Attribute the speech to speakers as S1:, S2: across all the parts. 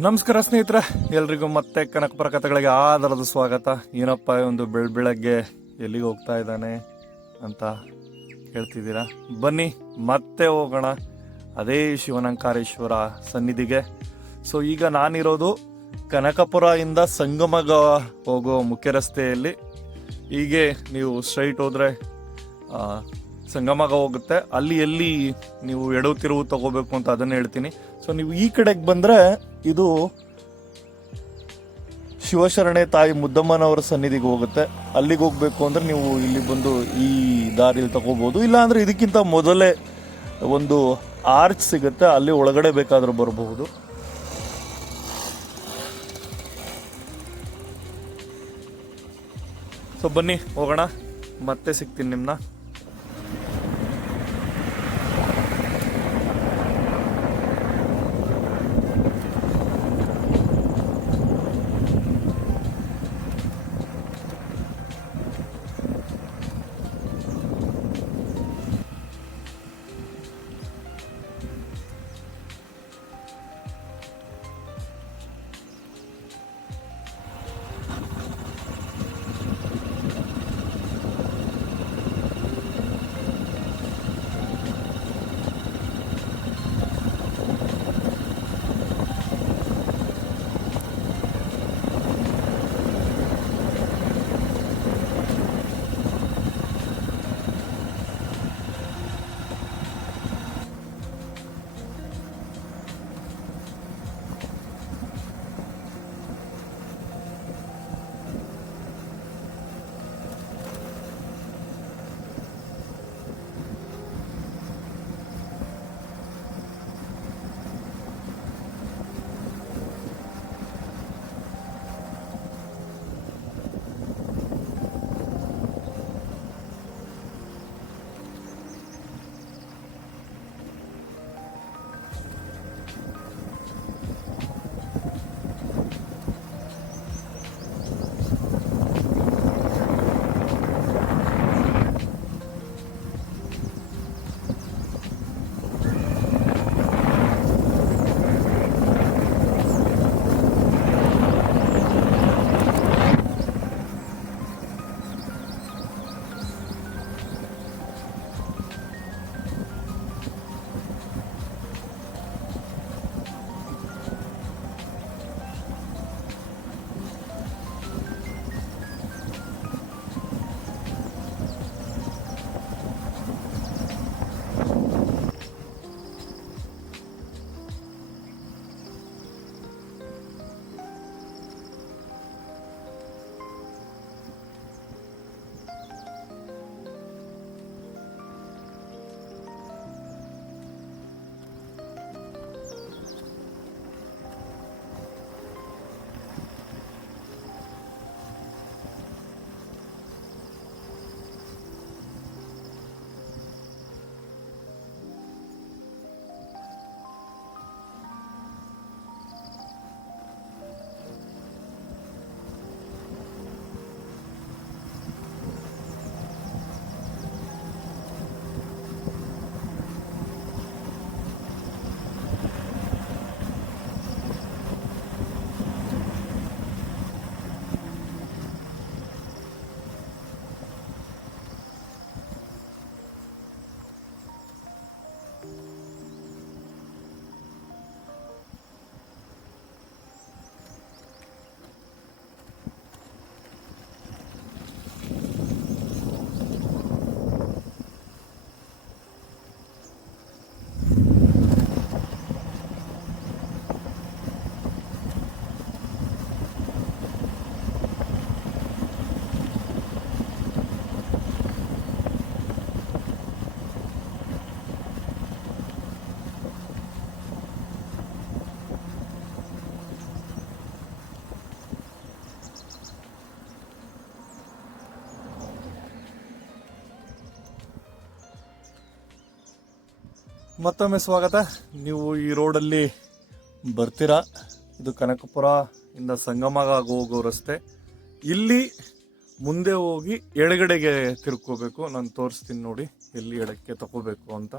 S1: ನಮಸ್ಕಾರ ಸ್ನೇಹಿತರೆ, ಎಲ್ರಿಗೂ ಮತ್ತೆ ಕನಕಪುರ ಕಥೆಗಳಿಗೆ ಆಧಾರದ ಸ್ವಾಗತ. ಏನಪ್ಪ, ಒಂದು ಬೆಳ್ ಬೆಳಗ್ಗೆ ಎಲ್ಲಿಗೆ ಹೋಗ್ತಾ ಇದ್ದಾನೆ ಅಂತ ಹೇಳ್ತಿದ್ದೀರಾ? ಬನ್ನಿ, ಮತ್ತೆ ಹೋಗೋಣ. ಅದೇ ಶಿವನಂಕಾರೇಶ್ವರ ಸನ್ನಿಧಿಗೆ. ಸೊ ಈಗ ನಾನಿರೋದು ಕನಕಪುರ ಇಂದ ಸಂಗಮಗ ಹೋಗೋ ಮುಖ್ಯ ರಸ್ತೆಯಲ್ಲಿ ಹೀಗೆ ನೀವು ಸ್ಟ್ರೈಟ್ ಹೋದರೆ ಸಂಗಮಗ ಹೋಗುತ್ತೆ. ಅಲ್ಲಿ ಎಲ್ಲಿ ನೀವು ಎಡವು ತಿರುವು ತಗೋಬೇಕು ಅಂತ ಅದನ್ನ ಹೇಳ್ತೀನಿ. ಸೊ ನೀವು ಈ ಕಡೆಗೆ ಬಂದ್ರೆ ಇದು ಶಿವಶರಣೆ ತಾಯಿ ಮುದ್ದಮ್ಮನವರ ಸನ್ನಿಧಿಗೆ ಹೋಗುತ್ತೆ. ಅಲ್ಲಿಗೆ ಹೋಗ್ಬೇಕು ಅಂದ್ರೆ ನೀವು ಇಲ್ಲಿ ಬಂದು ಈ ದಾರಿಯಲ್ಲಿ ತಗೋಬಹುದು ಇಲ್ಲ ಅಂದ್ರೆ ಇದಕ್ಕಿಂತ ಮೊದಲೇ ಒಂದು ಆರ್ಚ್ ಸಿಗುತ್ತೆ. ಅಲ್ಲಿ ಒಳಗಡೆ ಬೇಕಾದ್ರೂ ಬರಬಹುದು. ಸೊ ಬನ್ನಿ, ಹೋಗೋಣ. ಮತ್ತೆ ಸಿಗ್ತೀನಿ ನಿಮ್ಮನ್ನ ಮತ್ತೊಮ್ಮೆ ಸ್ವಾಗತ. ನೀವು ಈ ರೋಡಲ್ಲಿ ಬರ್ತೀರಾ? ಇದು ಕನಕಪುರ ಇಂದ ಸಂಗಮ ಹೋಗೋ ರಸ್ತೆ. ಇಲ್ಲಿ ಮುಂದೆ ಹೋಗಿ ಎಡಗಡೆಗೆ ತಿರ್ಕೋಬೇಕು ನಾನು ತೋರಿಸ್ತೀನಿ ನೋಡಿ, ಎಲ್ಲಿ ಎಡಕ್ಕೆ ತಗೋಬೇಕು ಅಂತ.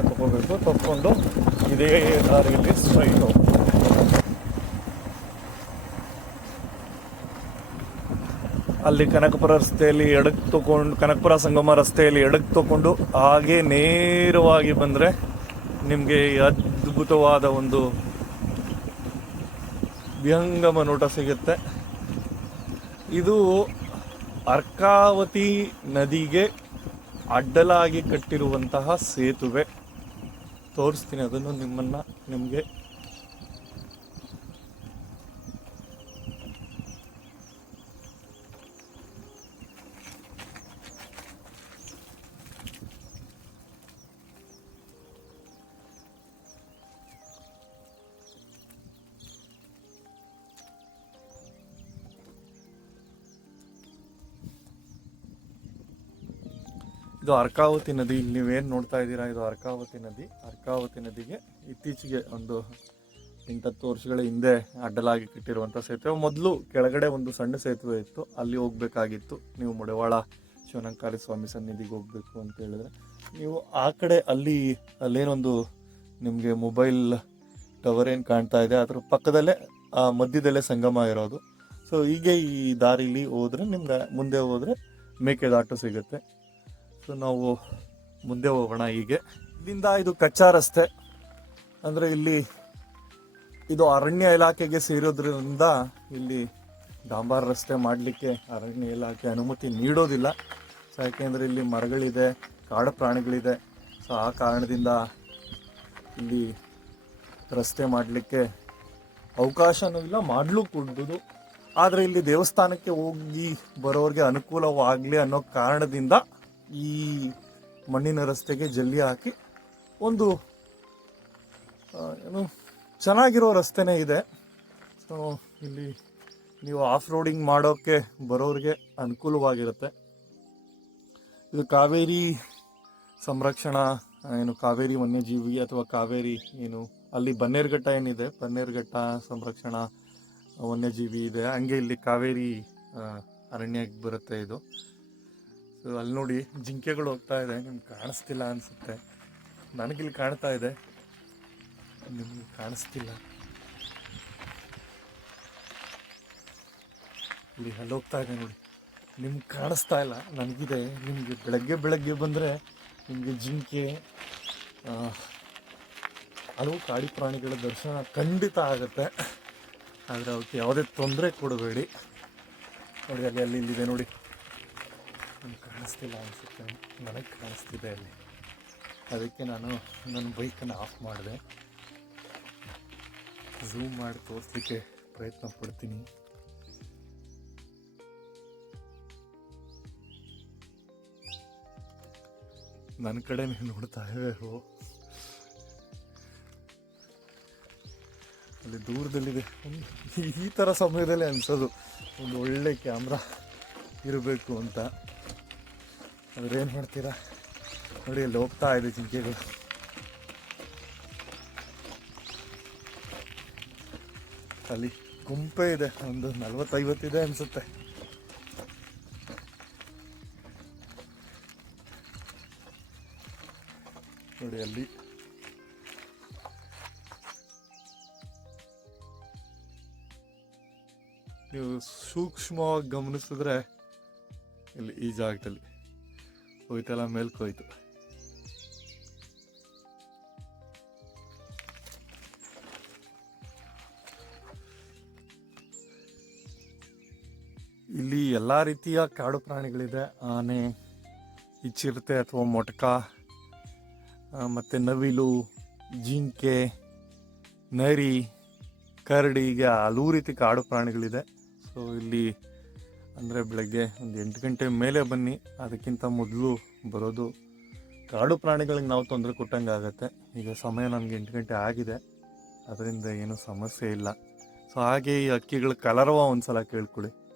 S1: ತೊಗೋಬೇಕು ತಗೋಬೇಕು. ತಗೊಂಡು ಇದೇ ದಾರಿಯಲ್ಲಿ ಸ್ಟ್ರೈಟ್. ಅಲ್ಲಿ ಕನಕಪುರ ರಸ್ತೆಯಲ್ಲಿ ಎಡಕ್ ತೊಗೊಂಡು, ಕನಕಪುರ ಸಂಗಮ ರಸ್ತೆಯಲ್ಲಿ ಎಡಕ್ ತಗೊಂಡು ಹಾಗೆ ನೇರವಾಗಿ ಬಂದರೆ ನಿಮಗೆ ಅದ್ಭುತವಾದ ಒಂದು ವಿಹಂಗಮ ನೋಟ ಸಿಗುತ್ತೆ. ಇದು ಅರ್ಕಾವತಿ ನದಿಗೆ ಅಡ್ಡಲಾಗಿ ಕಟ್ಟಿರುವಂತಹ ಸೇತುವೆ. ತೋರಿಸ್ತೀನಿ ಅದನ್ನು ನಿಮ್ಮನ್ನು ನಿಮಗೆ ಇದು ಅರ್ಕಾವತಿ ನದಿ. ಇಲ್ಲಿ ನೀವೇನು ನೋಡ್ತಾ ಇದ್ದೀರಾ? ಇದು ಅರ್ಕಾವತಿ ನದಿ. ಅರ್ಕಾವತಿ ನದಿಗೆ ಇತ್ತೀಚೆಗೆ ಒಂದು ಎಂಟತ್ತು ವರ್ಷಗಳ ಹಿಂದೆ ಅಡ್ಡಲಾಗಿ ಕಟ್ಟಿರುವಂಥ ಸೇತುವೆ. ಮೊದಲು ಕೆಳಗಡೆ ಒಂದು ಸಣ್ಣ ಸೇತುವೆ ಇತ್ತು. ಅಲ್ಲಿ ಹೋಗಬೇಕಾಗಿತ್ತು. ನೀವು ಮುಡವಾಳ ಶಿವನಂಕಾರಿ ಸ್ವಾಮಿ ಸನ್ನಿಧಿಗೆ ಹೋಗಬೇಕು ಅಂತ ಹೇಳಿದ್ರೆ. ನೀವು ಆ ಕಡೆ ಅಲ್ಲಿ ಅಲ್ಲೇನೊಂದು ನಿಮಗೆ ಮೊಬೈಲ್ ಟವರ್ ಏನು ಕಾಣ್ತಾ ಇದೆ, ಅದ್ರ ಪಕ್ಕದಲ್ಲೇ, ಆ, ಮಧ್ಯದಲ್ಲೇ ಸಂಗಮ ಇರೋದು. ಸೊ ಹೀಗೆ ಈ ದಾರಿಲಿ ಹೋದ್ರೆ, ನಿಮ್ಗೆ ಮುಂದೆ ಹೋದರೆ ಮೇಕೆದಾಟು ಸಿಗುತ್ತೆ. ಸೊ ನಾವು ಮುಂದೆ ಹೋಗೋಣ ಹೀಗೆ. ಇಲ್ಲಿಂದ ಇದು ಕಚ್ಚಾ ರಸ್ತೆ. ಅಂದರೆ ಇಲ್ಲಿ ಇದು ಅರಣ್ಯ ಇಲಾಖೆಗೆ ಸೇರೋದ್ರಿಂದ ಇಲ್ಲಿ ಡಾಂಬಾರ್ ರಸ್ತೆ ಮಾಡಲಿಕ್ಕೆ ಅರಣ್ಯ ಇಲಾಖೆ ಅನುಮತಿ ನೀಡೋದಿಲ್ಲ. ಸೊ, ಯಾಕೆಂದರೆ ಇಲ್ಲಿ ಮರಗಳಿದೆ, ಕಾಡು ಪ್ರಾಣಿಗಳಿದೆ. ಸೊ, ಆ ಕಾರಣದಿಂದ ಇಲ್ಲಿ ರಸ್ತೆ ಮಾಡಲಿಕ್ಕೆ ಅವಕಾಶನೂ ಇಲ್ಲ, ಮಾಡಲು ಕೊಡ್ಬೋದು ಆದರೆ ಇಲ್ಲಿ ದೇವಸ್ಥಾನಕ್ಕೆ ಹೋಗಿ ಬರೋರಿಗೆ ಅನುಕೂಲವಾಗಲಿ ಅನ್ನೋ ಕಾರಣದಿಂದ ಈ ಮಣ್ಣಿನ ರಸ್ತೆಗೆ ಜಲ್ಲಿ ಹಾಕಿ ಒಂದು ಏನು ಚೆನ್ನಾಗಿರೋ ರಸ್ತೆನೇ ಇದೆ. ಸೊ ಇಲ್ಲಿ ನೀವು ಆಫ್ ರೋಡಿಂಗ್ ಮಾಡೋಕ್ಕೆ ಬರೋರಿಗೆ ಅನುಕೂಲವಾಗಿರುತ್ತೆ. ಇದು ಕಾವೇರಿ ಸಂರಕ್ಷಣಾ, ಏನು ಕಾವೇರಿ ವನ್ಯಜೀವಿ ಅಥವಾ ಕಾವೇರಿ ಏನು, ಅಲ್ಲಿ ಬನ್ನೇರುಘಟ್ಟ ಏನಿದೆ? ಬನ್ನೇರುಘಟ್ಟ ಸಂರಕ್ಷಣಾ ವನ್ಯಜೀವಿ ಇದೆ. ಹಂಗೆ ಇಲ್ಲಿ ಕಾವೇರಿ ಅರಣ್ಯಕ್ಕೆ ಬರುತ್ತೆ ಇದು. ಸೊ ಅಲ್ಲಿ ನೋಡಿ ಜಿಂಕೆಗಳು ಹೋಗ್ತಾ ಇದೆ. ನಿಮ್ಗೆ ಕಾಣಿಸ್ತಿಲ್ಲ ಅನಿಸುತ್ತೆ. ನನಗಿಲ್ಲಿ ಕಾಣ್ತಾ ಇದೆ. ನಿಮ್ಗೆ ಕಾಣಿಸ್ತಿಲ್ಲ. ಇಲ್ಲಿ ಅಲ್ಲಿ ಹೋಗ್ತಾ ಇದೆ ನೋಡಿ. ನಿಮ್ಗೆ ಕಾಣಿಸ್ತಾ ಇಲ್ಲ. ನನಗಿದೆ. ನಿಮಗೆ ಬೆಳಗ್ಗೆ ಬೆಳಗ್ಗೆ ಬಂದರೆ ನಿಮಗೆ ಜಿಂಕೆ ಹಲವು ಕಾಡಿ ಪ್ರಾಣಿಗಳ ದರ್ಶನ ಖಂಡಿತ ಆಗುತ್ತೆ. ಆದರೆ ಅವಕ್ಕೆ ಯಾವುದೇ ತೊಂದರೆ ಕೊಡಬೇಡಿ. ನೋಡಿ, ಅಲ್ಲಿ ಅಲ್ಲಿ, ಇಲ್ಲಿದೆ ನೋಡಿ. ಕಾಣಿಸ್ತಿಲ್ಲ ಅನಿಸುತ್ತೆ. ನನಗೆ ಕಾಣಿಸ್ತಿದೆ ಅಲ್ಲಿ. ಅದಕ್ಕೆ ನಾನು ನನ್ನ ಬೈಕನ್ನು ಆಫ್ ಮಾಡಿದೆ. ಝೂಮ್ ಮಾಡಿ ತೋರಿಸ್ಲಿಕ್ಕೆ ಪ್ರಯತ್ನ ಪಡ್ತೀನಿ. ನನ್ನ ಕಡೆನೇ ನೋಡ್ತಾ ಅವು. ಅಲ್ಲಿ ದೂರದಲ್ಲಿದೆ. ಈ ಥರ ಸಮಯದಲ್ಲಿ ಅನಿಸೋದು. ಒಂದು ಒಳ್ಳೆ ಕ್ಯಾಮ್ರಾ ಇರಬೇಕು ಅಂತ. ಆದ್ರೆ ಏನು ಮಾಡ್ತೀರಾ? ನೋಡಿ ಅಲ್ಲಿ ಹೋಗ್ತಾ ಇದೆ ಜಿಂಕೆಗಳು ಅಲ್ಲಿ ಗುಂಪೆ ಇದೆ, ಒಂದು ನಲ್ವತ್ತೈವತ್ತಿದೆ ಅನ್ಸುತ್ತೆ. ನೋಡಿ, ಅಲ್ಲಿ. ನೀವು ಸೂಕ್ಷ್ಮವಾಗಿ ಗಮನಿಸಿದ್ರೆ ಇಲ್ಲಿ ಈ ಜಾಗದಲ್ಲಿ. ಹೋಯ್ತಲ್ಲ, ಮೇಲ್ಕೋಯ್ತು. ಇಲ್ಲಿ ಎಲ್ಲ ರೀತಿಯ ಕಾಡು ಪ್ರಾಣಿಗಳಿದೆ. ಆನೆ, ಇಚ್ಚಿರುತ್ತೆ ಚಿರತೆ ಅಥವಾ ಮೊಟಕ ಮತ್ತು ನವಿಲು, ಜಿಂಕೆ, ನರಿ, ಕರಡಿ ಹಲವು ರೀತಿ ಕಾಡು ಪ್ರಾಣಿಗಳಿದೆ. ಸೊ ಇಲ್ಲಿ ಅಂದರೆ ಬೆಳಗ್ಗೆ ಒಂದು ಎಂಟು ಗಂಟೆ ಮೇಲೆ ಬನ್ನಿ. ಅದಕ್ಕಿಂತ ಮೊದಲು ಬರೋದು ಕಾಡು ಪ್ರಾಣಿಗಳಿಗೆ ನಾವು ತೊಂದರೆ ಕೊಟ್ಟಂಗೆ ಆಗುತ್ತೆ. ಈಗ ಸಮಯ ನನಗೆ ಎಂಟು ಗಂಟೆ ಆಗಿದೆ. ಅದರಿಂದ ಏನೂ ಸಮಸ್ಯೆ ಇಲ್ಲ. ಸೊ ಹಾಗೆ ಈ ಹಕ್ಕಿಗಳ ಕಲರವ ಒಂದ್ಸಲ ಕೇಳ್ಕೊಳ್ಳಿ.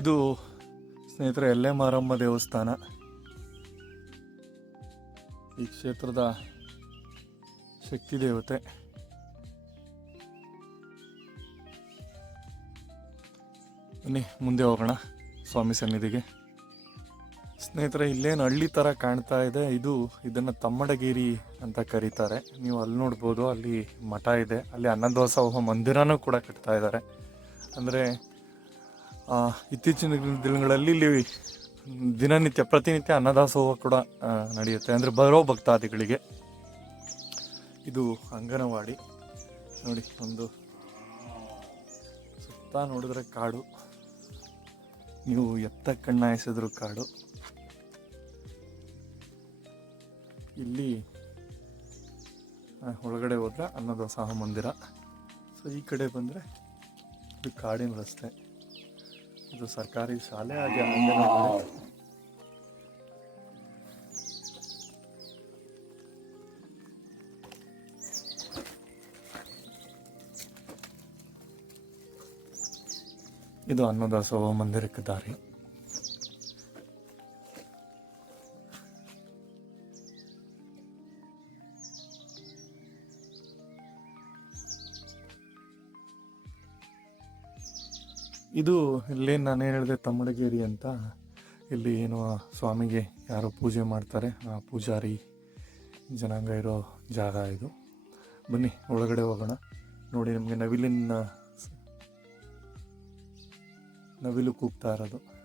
S1: ಇದು ಸ್ನೇಹಿತರೆ ಎಲ್ಲೆ ಮಾರಮ್ಮ ದೇವಸ್ಥಾನ. ಈ ಕ್ಷೇತ್ರದ ಶಕ್ತಿ ದೇವತೆ. ಬನ್ನಿ, ಮುಂದೆ ಹೋಗೋಣ ಸ್ವಾಮಿ ಸನ್ನಿಧಿಗೆ. ಸ್ನೇಹಿತರೆ, ಇಲ್ಲೇನು ಹಳ್ಳಿ ಥರ ಕಾಣ್ತಾ ಇದೆ. ಇದು ಇದನ್ನು ತಮ್ಮಡಗಿರಿ ಅಂತ ಕರೀತಾರೆ. ನೀವು ಅಲ್ಲಿ ನೋಡ್ಬೋದು, ಅಲ್ಲಿ ಮಠ ಇದೆ. ಅಲ್ಲಿ ಅನ್ನದಾಸೋಹ ಮಂದಿರನೂ ಕೂಡ ಕಟ್ತಾ ಇದ್ದಾರೆ. ಅಂದರೆ ಇತ್ತೀಚಿನ ದಿನಗಳಲ್ಲಿ ಇಲ್ಲಿ ದಿನನಿತ್ಯ, ಪ್ರತಿನಿತ್ಯ ಅನ್ನದಾಸೋಹ ಕೂಡ ನಡೆಯುತ್ತೆ. ಅಂದರೆ ಬರೋ ಭಕ್ತಾದಿಗಳಿಗೆ. ಇದು ಅಂಗನವಾಡಿ. ನೋಡಿ, ಒಂದು ಸುತ್ತ ನೋಡಿದ್ರೆ ಕಾಡು. ನೀವು ಎತ್ತ ಕಣ್ಣಾಯಿಸಿದ್ರು ಕಾಡು. ಇಲ್ಲಿ ಒಳಗಡೆ ಹೋದ್ರೆ ಅನ್ನದಾಸೋಹ ಮಂದಿರ. ಸೊ, ಈ ಕಡೆ ಬಂದರೆ ಇದು ಕಾಡಿನ ರಸ್ತೆ. ಇದು ಸರ್ಕಾರಿ ಶಾಲೆ ಹಾಗೆ ಅಂಗನವಾಡಿ ಇದು ಅನ್ನದಾಸೋಹ ಮಂದಿರಕ್ಕೆ ದಾರಿ ಇದು ಇಲ್ಲಿ ನಾನು ಹೇಳಿದೆ ತಮ್ಮಡಗೇರಿ ಅಂತ. ಇಲ್ಲಿ ಏನು ಸ್ವಾಮಿಗೆ ಯಾರೋ ಪೂಜೆ ಮಾಡ್ತಾರೆ. ಆ ಪೂಜಾರಿ ಜನಾಂಗ ಇರೋ ಜಾಗ ಇದು. ಬನ್ನಿ, ಒಳಗಡೆ ಹೋಗೋಣ. ನೋಡಿ, ನಮಗೆ ನವಿಲಿನ ನವಿಲು ಕೂಗ್ತಾ ಇರೋದು.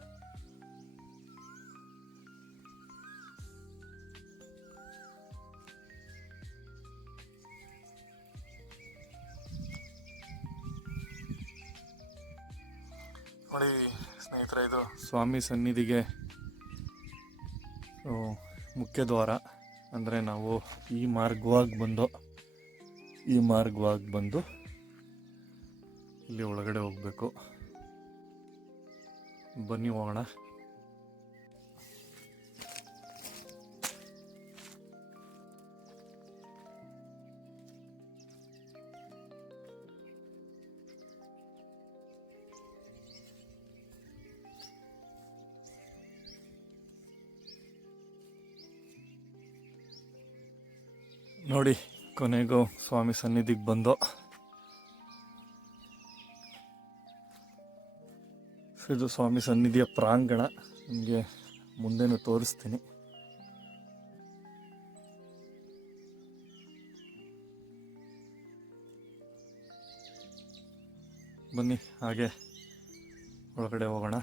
S1: ನೋಡಿ ಸ್ನೇಹಿತರೆ, ಇದು ಸ್ವಾಮಿ ಸನ್ನಿಧಿಗೆ ಮುಖ್ಯ ದ್ವಾರ. ಅಂದರೆ ನಾವು ಈ ಮಾರ್ಗವಾಗಿ ಬಂದು, ಈ ಮಾರ್ಗವಾಗಿ ಬಂದು ಇಲ್ಲಿ ಒಳಗಡೆ ಹೋಗಬೇಕು. ಬನ್ನಿ ಹೋಗೋಣ. ನೋಡಿ, ಕೊನೆಗೂ ಸ್ವಾಮಿ ಸನ್ನಿಧಿಗೆ ಬಂದು ಇದು ಸ್ವಾಮಿ ಸನ್ನಿಧಿಯ ಪ್ರಾಂಗಣ. ನಿಮಗೆ ಮುಂದೆನೂ ತೋರಿಸ್ತೀನಿ. ಬನ್ನಿ, ಹಾಗೆ ಒಳಗಡೆ ಹೋಗೋಣ.